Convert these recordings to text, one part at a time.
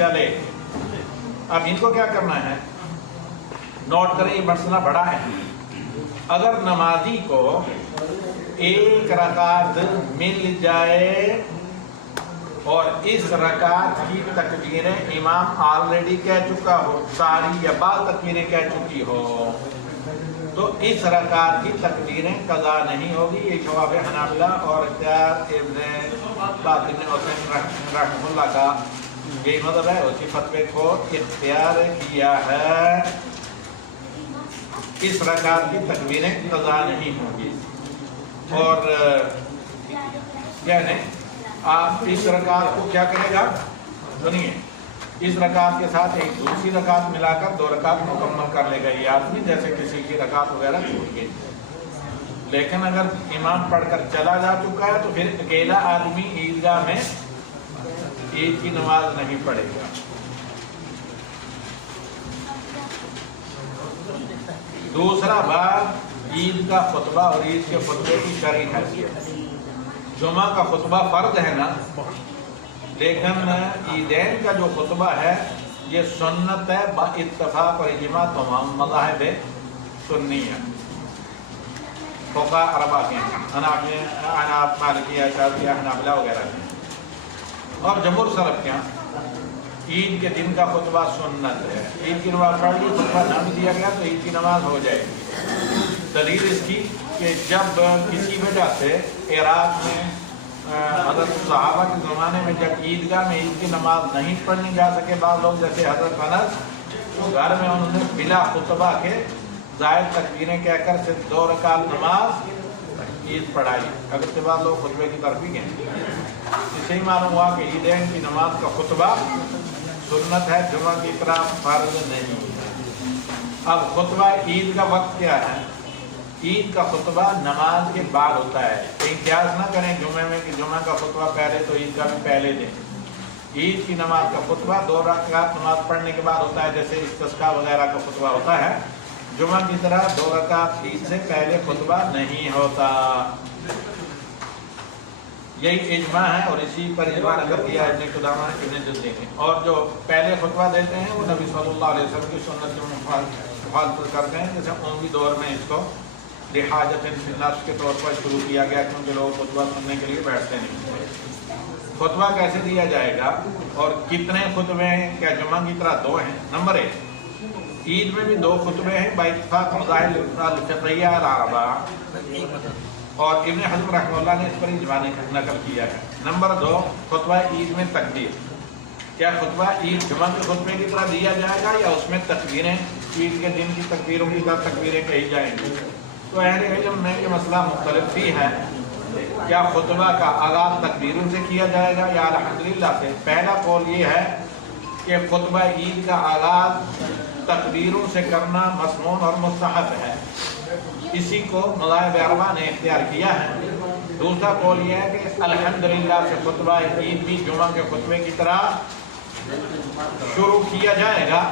चले। अब इनको क्या करना है, नोट करें, ये मसला बड़ा है। अगर नमाजी को एक रकात मिल जाए और इस रकात की तकबीरें इमाम ऑलरेडी कह चुका हो, सारी या बाद तकबीरें कह चुकी हो, तो इस रकात की तकबीरें कज़ा नहीं होगी। ये जवाब हनाबिला और इख्तियार इब्न हुसैन रहमतुल्लाह का यही मतलब है। उसी फतवे को इख्तियार किया है, इस रकात की तकबीरें कज़ा नहीं होगी। और यानी आप इस रकात को क्या करेगा, सुनिए, इस रकात के साथ एक दूसरी रकात मिलाकर 2 रकात मुकम्मल कर लेगा ये आदमी, जैसे किसी की रकात वगैरह छूट गई। लेकिन अगर इमाम पढ़कर चला जा चुका है तो फिर अकेला आदमी ईदगाह में ईद की नमाज नहीं पढ़ेगा। दूसरा बात, ईद का खुतबा और ईद के खुतबे की शरई हैसियत। जुमा का खुतबा फर्ज है ना, लेकिन ईदैन का जो खुतबा है ये सुन्नत है बा इत्तफाक और इजमा तमाम मज़ाहिब सुन्नी है। फ़ुक़हा अरबा के हनाफ, मालिकी, शाफ़िई, हनाबला वगैरह के और जमहूर सलफ़ के यहाँ ईद के दिन का खुतबा सुन्नत है। ईद की नमाज पढ़ ली, खुतबा ना भी दिया गया तो ईद की नमाज हो जाएगी। दलील इसकी कि जब किसी वजह से इराक़ में हज़रत सहाबा के ज़माने में जब ईदगाह में ईद की नमाज नहीं पढ़ने जा सके बाद लोग, जैसे हज़रत अनस, तो घर में उन्होंने बिला खुतबा के ज़ायद तकबीरें कहकर सिर्फ 2 रकात नमाज ईद पढ़ाई। अगर के बाद लोग खुतबे की तरफ ही गए, इससे ही मालूम हुआ कि ईदैन की नमाज का खुतबा सुन्नत है, जुमा की तरह फर्ज नहीं है। अब खुतबा ईद का वक्त क्या है, ईद का खुतबा नमाज के बाद होता है। कहीं ख्याल ना करें जुमे में कि जुमा का खुतबा पहले तो ईद का भी पहले दें। ईद की नमाज का खुतबा 2 रकात नमाज पढ़ने के बाद होता है, जैसे इस्तिस्का वगैरह का खुतबा होता है। जुमा की तरह 2 रकात ईद से पहले खुतबा नहीं होता। यही इजमा है और इसी पर इजमा नकल किया इब्न कुदामा, इब्न जुज़ी ने। और जो पहले खुतबा देते हैं वो नबी सल्लल्लाहु अलैहि वसल्लम की सुन्नत के मुखालिफ करते हैं। जैसे उमवी दौर में इसको लिहाजतन फिन्नास के तौर पर शुरू किया गया, क्योंकि लोग खुतबा सुनने के लिए बैठते नहीं। खुतबा कैसे दिया जाएगा और कितने खुतबे हैं, क्या जुमा की तरह 2 हैं? नंबर 1, ईद में भी 2 खुतबे हैं बाइत्तिफाक मज़ाहिब अल-फ़िक़हिय्या अल-अरबा, और इब्न हज़्म रहमतुल्लाह ने इस पर इजमा नकल किया है। नंबर 2, खुतबा ईद में तकबीर। क्या खुतबा ईद जुमा के खुतबे की तरह दिया जाएगा या उसमें तकबीरें ईद के दिन की तकबीरों की तरह तकबीरें कही जाएंगी? तो अहले इल्म में ये मसला मुख्तलिफ भी है। क्या खुतबा का आगाज़ तकबीरों से किया जाएगा या अल्हम्दुलिल्लाह से? पहला कौल ये है कि खुतबा ईद का आगाज़ तकबीरों से करना मसनून और मुस्तहब है, इसी को मज़ाहिब अरबा ने इख्तियार किया है। दूसरा कौल ये है कि अल्हम्दुलिल्लाह से खुतबा ईद भी जुमा के खुतबे की तरह शुरू किया जाएगा,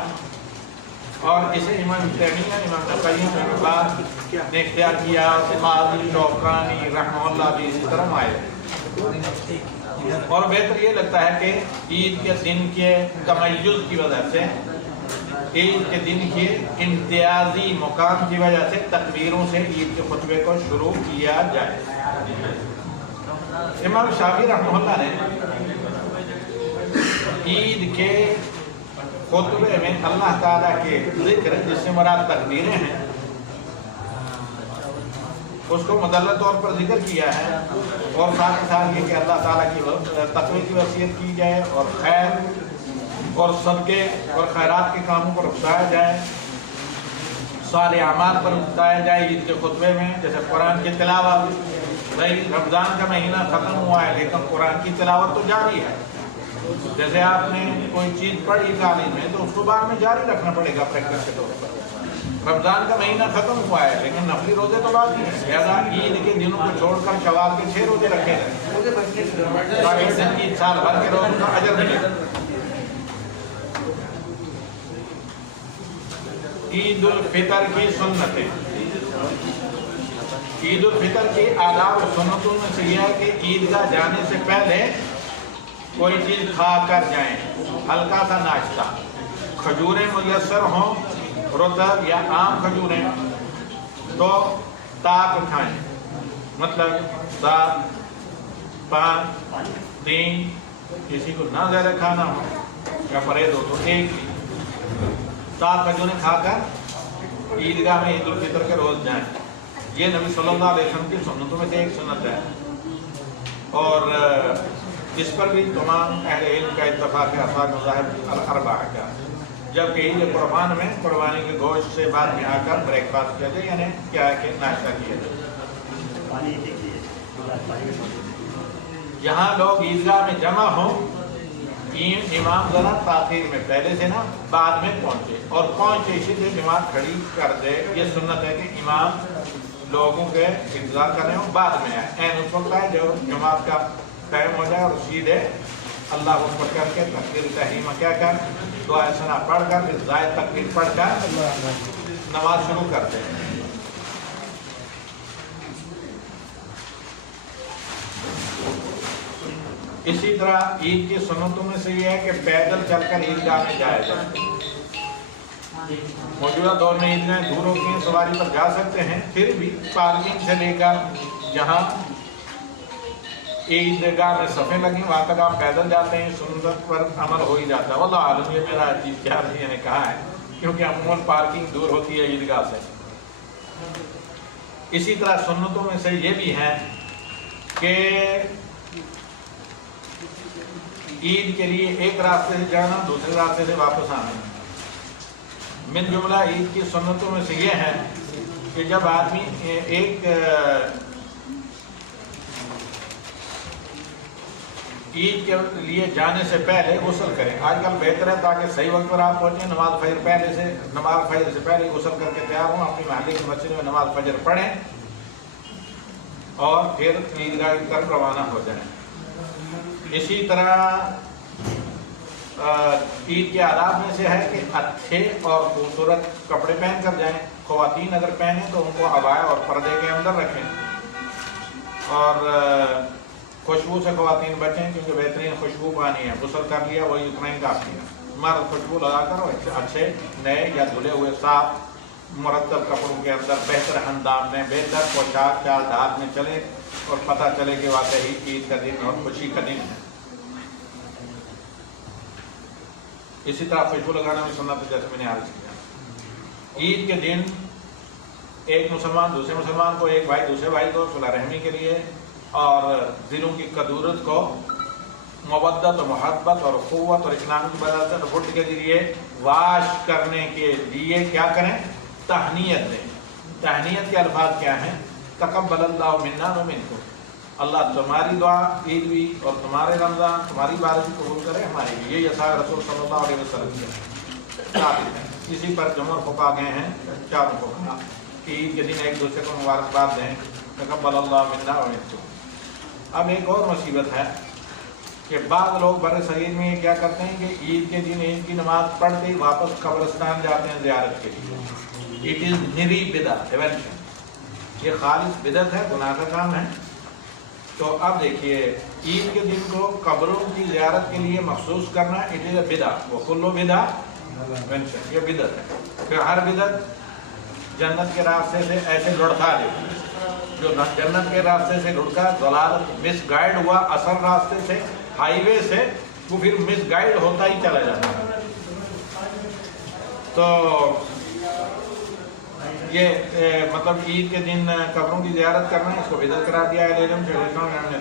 और इसे इमाम तैमिया, इमाम तक़य्युम ने इख्तियार किया, क़ाज़ी शौकानी रहमतुल्लाह भी इसी तरह आए। और बेहतर ये लगता है कि ईद के दिन के तमय्युज़ की वजह से, ईद के दिन के इम्तियाजी मुकाम की वजह से तकबीरों से ईद के खुतबे को शुरू किया जाए। इमाम शाफी रहमतुल्लाह ने ईद के खुतबे में अल्लाह ताला के जिक्र, जिससे मुराद तकबीरें हैं, उसको मुदल्लल तौर पर जिक्र किया है, और साथ ही साथ ये कि अल्लाह ताला की तक़वे की वसीयत की जाए और खैर और सदके और खैरात के कामों पर उकसाया जाए, सारे अमाल पर उकसाया जाए ईद के खुतबे में। जैसे कुरान की तिलावत, भाई रमज़ान का महीना ख़त्म हुआ है लेकिन कुरान की तिलावत तो जारी है। जैसे आपने कोई चीज़ पढ़ी तालीम में तो उसको बाद में जारी रखना पड़ेगा प्रैक्टिस के तौर पर। रमज़ान का महीना ख़त्म हुआ है लेकिन नफली रोज़े तो बाकी हैं, लिहाजा ईद के दिनों को छोड़कर शवाल के 6 रोज़े रखे गए ताकि दिन की साल भर के रोज़ों का अजर मिले। ईद उल फितर की सुन्नतें, ईद उल फितर की आदाब और सुन्नतों में से यह है कि ईदगाह जाने से पहले कोई चीज़ खा कर जाएं। हल्का सा नाश्ता, खजूरें मुयस्सर हों, रुतब या आम खजूरें, तो ताक खाएं, मतलब 7, 5, 3, किसी को ना ज़्यादा खाना हो या परहेज हो तो 1 ही, 7 खजूरें खाकर ईदगाह में ईद उल फितर के रोज़ जाएं। ये नबी सल्लल्लाहु अलैहि वसल्लम की सुन्नतों में से एक सुन्नत है, और इस पर भी तमाम अहले इल्म का इत्तफाक है, असाब मज़ाहिब अल-अर्बा का। जबकि ईद कुर्बान में कुर्बानी के गोश्त से बाद में आकर ब्रेकफास्ट किया जाए, यानी क्या है कि नाश्ता किया जाए। यहाँ लोग ईदगाह में जमा हों, इमाम ज़रा ताख़ीर में, पहले से ना बाद में पहुँचे, और पहुँचे इसी से जमात खड़ी कर दे। ये सुन्नत है कि इमाम लोगों के इंतज़ार कर रहे हो, बाद में आए, ऐन उस वक्त आए जब जमात का टाइम हो जाए, और सीधे अल्लाह अकबर करके तकबीर तहरीमा क्या कर, दुआ सना पढ़कर, फिर ज़ायद तकबीर पढ़कर नमाज शुरू करते हैं। इसी तरह ईद की सुन्नतों में से ये है कि पैदल चलकर ईदगाह में जाया जाए। मौजूदा दौर में ईदगाहें दूर होती हैं, सवारी पर जा सकते हैं, फिर भी पार्किंग से लेकर जहाँ ईदगाह में सफ़े लगी वहाँ तक आप पैदल जाते हैं, सुन्नत पर अमल हो ही जाता है। वल्लाह आलम, ये मेरा ख्याल ने कहा है, क्योंकि अमूमन पार्किंग दूर होती है ईदगाह से। इसी तरह सुन्नतों में से ये भी है कि ईद के लिए एक रास्ते से जाना, दूसरे रास्ते से वापस आना। मिन जुमला ईद की सुन्नतों में से ये है कि जब आदमी एक ईद के लिए जाने से पहले गुस्ल करें। आजकल बेहतर है ताकि सही वक्त पर आप पहुँचें, नमाज फजर से पहले गुस्ल करके तैयार हों, अपनी महल्ले की मस्जिद में नमाज फजर पढ़ें और फिर ईदगाह की तरफ रवाना हो जाएं। इसी तरह ईद के आदाब में से है कि अच्छे और खूबसूरत कपड़े पहन कर जाएं। ख़वातीन अगर पहने तो उनको अबाया और पर्दे के अंदर रखें, और खुशबू से ख़वातीन बचें, क्योंकि बेहतरीन खुशबू पानी है। गुस्ल कर लिया वही उतना ही काफ़ी है। मर्द खुशबू लगाकर अच्छे नए या धुले हुए साफ मुरत्तब कपड़ों के अंदर बेहतर अंदाज में बेहतर पोशाक चाल ढाल में चले, और पता चले कि वाकई ईद का दिन और खुशी का दिन है। इसी तरह खुशबू लगाना भी सुन्नत है, जैसे मैंने अर्ज किया। ईद के दिन एक मुसलमान दूसरे मुसलमान को, एक भाई दूसरे भाई को सुलह रहमी के लिए और दिलों की कदूरत को मवद्दत और मोहब्बत और क़ुव्वत और इस्लाम की बरादत और फुट के जरिए वाश करने के लिए क्या करें, तहनीयत दें। तहनीयत के अल्फाज क्या हैं? तक़ब्बलल्लाहु मिन्ना व मिनकुम, अल्लाह तुम्हारी दुआ ईद भी और तुम्हारे रमज़ान तुम्हारी इबादत भी कबूल करे हमारी भी। ये यसार रसूल सल्लल्लाहु अलैहि वसल्लम के साबित है। इसी पर जमहूर फुक़हा गए हैं, चारों फुक़हा, कि ईद के दिन एक दूसरे को मुबारकबाद दें, तक़ब्बलल्लाहु मिन्ना व मिनकुम। अब एक और मुसीबत है कि बाद लोग बड़े सगीर में ये क्या करते हैं कि ईद के दिन ईद की नमाज पढ़ते ही वापस कब्रिस्तान जाते हैं ज़ियारत के लिए। इट इज़ निरी बिदअत, इन्वेंशन, ये खालिस बिदअत है, गुनाह का काम है। तो अब देखिए, ईद के दिन को कब्रों की ज़ियारत के लिए मखसूस करना, इट इज़ अ बिदअत, व कुल्लु बिदअत इन्वेंशन, ये बिदअत है। फिर हर बिदअत जन्नत के रास्ते से ऐसे लुढ़का देती है। जो जन्नत के रास्ते से लुढ़का ज़लालत मिसगाइड हुआ असर रास्ते से, हाईवे से, वो फिर मिसगाइड होता ही चला जाता है। तो ये मतलब ईद के दिन कब्रों की ज़ियारत करना, इसको बिदअत करार दिया है। इब्न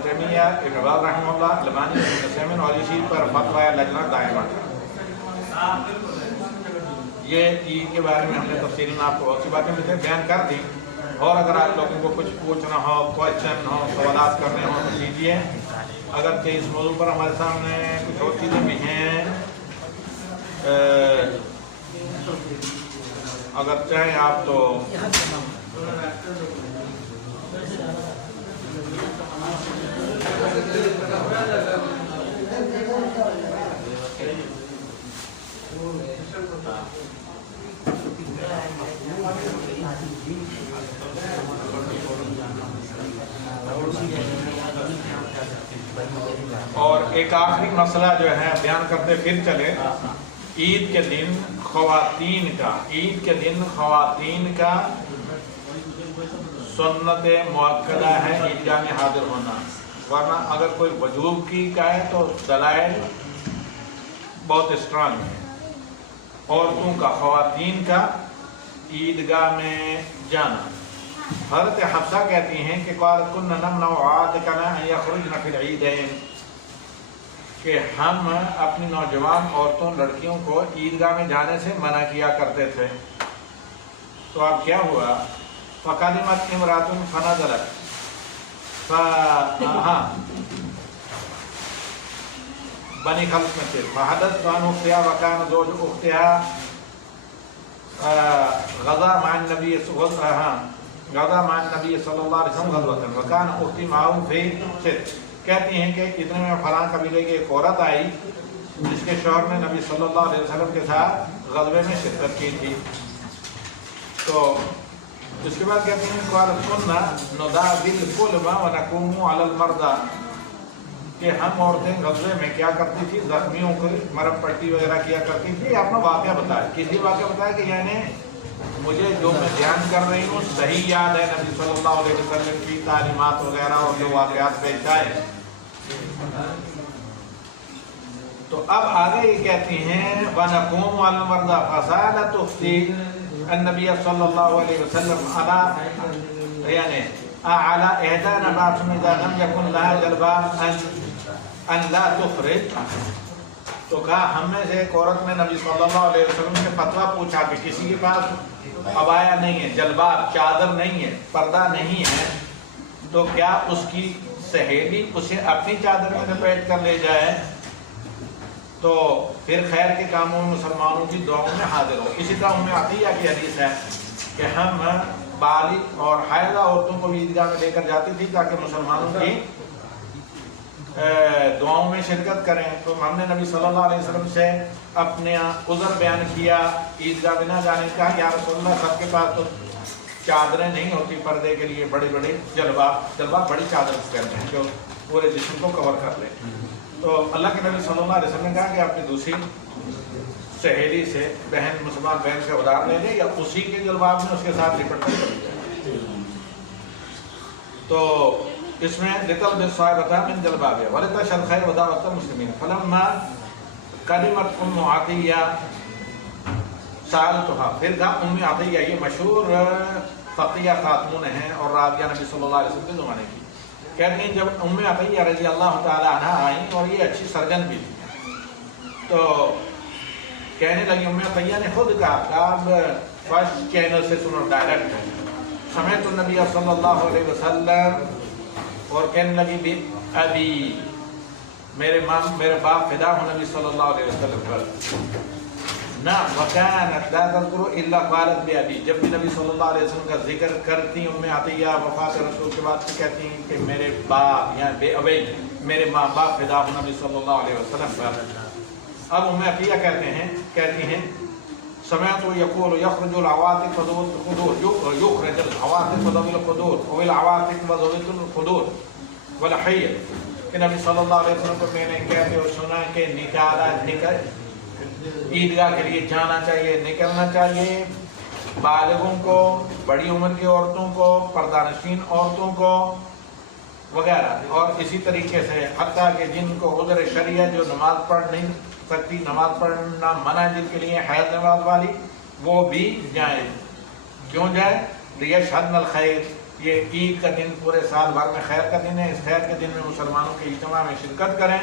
तैमिया, इब्न बाज़ रहमतुल्लाह, अलबानी, इब्न उसैमिन, और इसी पर फतवा है लजना दाइमा। ये ईद के बारे में हमने तफसीलन आपको बहुत सी बातें बयान कर दी, और अगर आप लोगों को कुछ पूछना हो, क्वेश्चन हो, सवालात करने हो तो कीजिए। अगर कि इस मौजू पर हमारे सामने कुछ और चीज़ें भी हैं, अगर चाहें आप तो और ایک آخری مسئلہ جو ہے بیان کرتے پھر چلے. عید کے دن خواتین کا سنت مؤکدہ ہے عیدگاہ میں حاضر ہونا، ورنہ اگر کوئی وجوب کی کہے تو دلائل بہت اسٹرانگ ہے. عورتوں کا، خواتین کا عیدگاہ میں جانا. حضرت حفصہ کہتی ہیں کہ قالت كنا نمنع عاتقنا ان يخرجن في العيدين، کہ ہم اپنی نوجوان عورتوں لڑکیوں کو عیدگاہ میں جانے سے منع کیا کرتے تھے. تو اب کیا ہوا؟ فقدمت امرأة فنزلت بنی خلق میں تھے فحدثت عن اختها وكان زوج اختها غزا مع النبي صلی اللہ علیہ وسلم غزوة وكان اختي معه في ست. کہتی ہیں کہ اتنے میں فلاں قبیلے کی ایک عورت آئی جس کے شوہر نے نبی صلی اللہ علیہ وسلم کے ساتھ غزوے میں شرکت کی تھی. تو اس کے بعد کہتے ہیں قالت كنا نداوي الكلب ونقوم على المرضى، کہ ہم عورتیں غزوے میں کیا کرتی تھی؟ زخمیوں کو مرہم پٹی وغیرہ کیا کرتی تھی. اپنا واقعہ بتایا، کسی واقعہ بتایا کہ یعنی مجھے جو میں بیان کر رہی ہوں صحیح یاد ہے نبی صلی اللہ علیہ وسلم کی تعلیمات وغیرہ اور جو واقعات پیش آئے. تو اب آگے یہ کہتی ہیں وَنَقُومُ عَلَى الْمَرْضَى فَسَأَلَتْ أُخْتِي النبي صلی اللہ علیہ وسلم یعنی على إحدانا بأس إذا لم يكن لها جلباب أن لا تخرج. تو کہا ہم میں سے ایک عورت نے نبی صلی اللہ علیہ وسلم سے فتویٰ پوچھا کہ کسی کے پاس عبایا نہیں ہے، جلباب چادر نہیں ہے، پردہ نہیں ہے، تو کیا اس کی سہیلی اسے اپنی چادر میں لپیٹ کر لے جائے تو پھر خیر کے کاموں میں مسلمانوں کی دعاؤں میں حاضر ہو. اسی طرح ام عطیہ کی حدیث ہے کہ ہم بالغ اور حائضہ عورتوں کو بھی عیدگاہ میں لے کر جاتی تھی تاکہ مسلمانوں کی دعاؤں میں شرکت کریں. تو ہم نے نبی صلی اللہ علیہ وسلم سے اپنے عذر بیان کیا عیدگاہ میں نہ جانے کا. یا رسول اللہ سب کے پاس تو چادریں نہیں ہوتی پردے کے لیے، بڑی بڑی جلباب بڑی چادر پہنتے ہیں جو پورے جسم کو کور کر لے. تو اللہ کے نبی صلی اللہ علیہ وسلم نے کہا کہ اپنی دوسری سہیلی سے، بہن مسلمان بہن سے ادھار لے لے یا اسی کے جلباب میں اس کے ساتھ لپٹ کر چلی جائے. تو اس میں لطل بالصائبۃ من جلبابها ولتشهد خیر ودعوۃ المسلمین. فلما قدمت ام عطیہ سألتها، پھر کہا ام عطیہ، یہ مشہور فقیہ خاتون ہیں اور راویہ نبی صلی اللہ علیہ وسلم کے زمانے کی. کہتے ہیں جب ام عطیہ رضی اللہ تعالی عنہ آئیں اور یہ اچھی سرجن بھی تھی تو کہنے لگی، ام عطیہ نے خود کہا اب فرسٹ چینل سے سنو ڈائریکٹ، سمعت النبی صلی اللہ علیہ وسلم، اور کہنے لگی بھی ابی، میرے باپ فدا ہوں نبی صلی اللہ علیہ وسلم پر. نہ وکانت لا تذکر الا قالت بابی، جب بھی نبی صلی اللہ علیہ وسلم کا ذکر کرتی ام عطیہ وفات رسول کے بعد کہتی ہیں کہ میرے باپ یا بے ابی، میرے ماں باپ فدا ہوں نبی صلی اللہ علیہ وسلم پر. اب ام عطیہ کہتی ہیں سمعت یقول یخرج العواتق وذوی الخدور، یخرج العواتق وذوی الخدور او العواتق وذوی الخدور والحیہ، کہ نبی صلی اللہ علیہ وسلم کو میں نے کہتے ہوئے سنا کہ عیدگاہ کے لیے جانا چاہیے، نکلنا چاہیے بالغوں کو، بڑی عمر کی عورتوں کو، پردہ نشین عورتوں کو وغیرہ. اور اسی طریقے سے حتیٰ کہ جن کو عذر شرعی جو نماز پڑھ نہیں سکتی، نماز پڑھنا منع جن کے لیے حیض نماز والی، وہ بھی جائیں. کیوں جائیں؟ لیشہدن الخیر، یہ عید کا دن پورے سال بھر میں خیر کا دن ہے، اس خیر کے دن میں مسلمانوں کے اجتماع میں شرکت کریں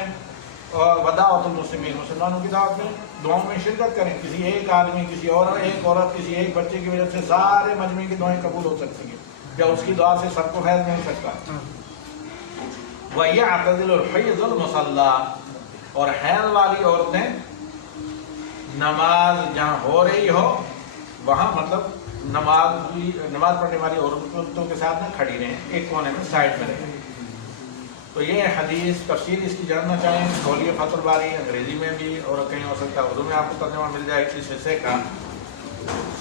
اور ودعوۃ المسلمین، مسلمانوں کی دعوت میں دعاؤں میں شرکت کریں. کسی ایک آدمی، کسی اور ایک عورت، کسی ایک بچے کی وجہ سے سارے مجمع کی دعائیں قبول ہو سکتی ہیں، یا اس کی دعا سے سب کو فیض مل سکتا. وَيَعْتَزِلُ الْحَيْضُ الْمُصَلَّى، اور حیض والی عورتیں نماز جہاں ہو رہی ہو وہاں مطلب نماز پڑھنے والی عورتوں کے ساتھ نہ کھڑی رہیں، ایک کونے میں سائڈ میں رہیں. تو یہ حدیث تفصیل اس کی جاننا چاہیں کھولیے فتح الباری، انگریزی میں بھی اور کہیں ہو سکتا ہے اردو میں آپ کو ترجمہ مل جائے اس حصے کا.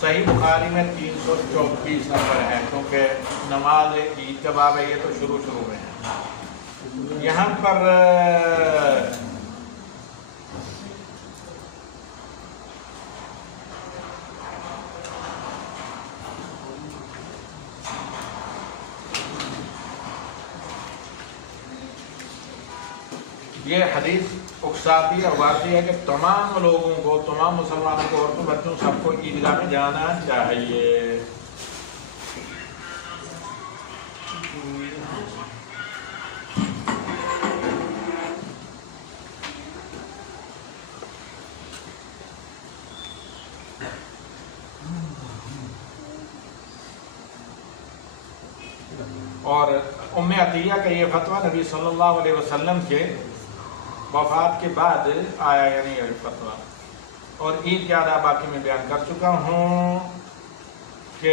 صحیح بخاری میں 324 نمبر ہے، کیونکہ نماز عید کا باب ہے، یہ تو شروع میں ہے. یہاں پر یہ حدیث اکساتی اور واضح ہے کہ تمام لوگوں کو، تمام مسلمانوں کو، عورتوں بچوں سب کو عیدگاہ میں جانا چاہیے۔ اور ام عطیہ کا یہ فتویٰ نبی صلی اللہ علیہ وسلم کے وفات کے بعد آیا، یعنی یہ فتویٰ، اور عید کے آداب باقی میں بیان کر چکا ہوں کہ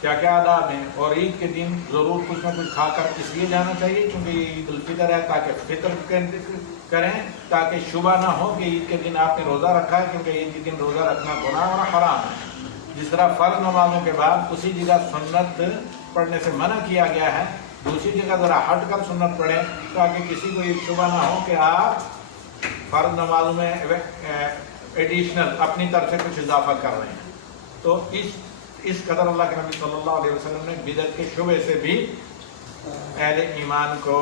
کیا کیا آداب ہیں، اور عید کے دن ضرور کچھ نہ کچھ کھا کر اس لیے جانا چاہیے کیونکہ عید الفطر ہے، تاکہ فطر کریں، تاکہ شبہ نہ ہو کہ عید کے دن آپ نے روزہ رکھا ہے، کیونکہ عید کے دن روزہ رکھنا گناہ اور حرام ہے۔ جس طرح فرض نمازوں کے بعد اسی جگہ سنت پڑھنے سے منع کیا گیا ہے، دوسری جگہ ذرا ہٹ کر سنت پڑھیں تاکہ کسی کو یہ شبہ نہ ہو کہ آپ فرض نمازوں میں ایڈیشنل اپنی طرف سے کچھ اضافہ کر رہے ہیں۔ تو اس قدر اللہ کے نبی صلی اللہ علیہ وسلم نے بدعت کے شبے سے بھی اہل ایمان کو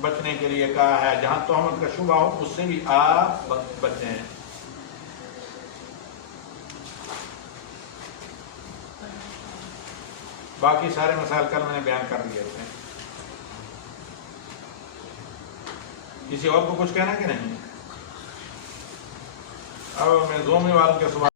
بچنے کے لیے کہا ہے، جہاں تہمت کا شبہ ہو اس سے بھی آپ بچیں۔ باقی سارے مسائل کل میں نے بیان کر دیے تھے۔ کسی اور کو کچھ کہنا کہ نہیں؟ اب میں زومی والوں کے سوال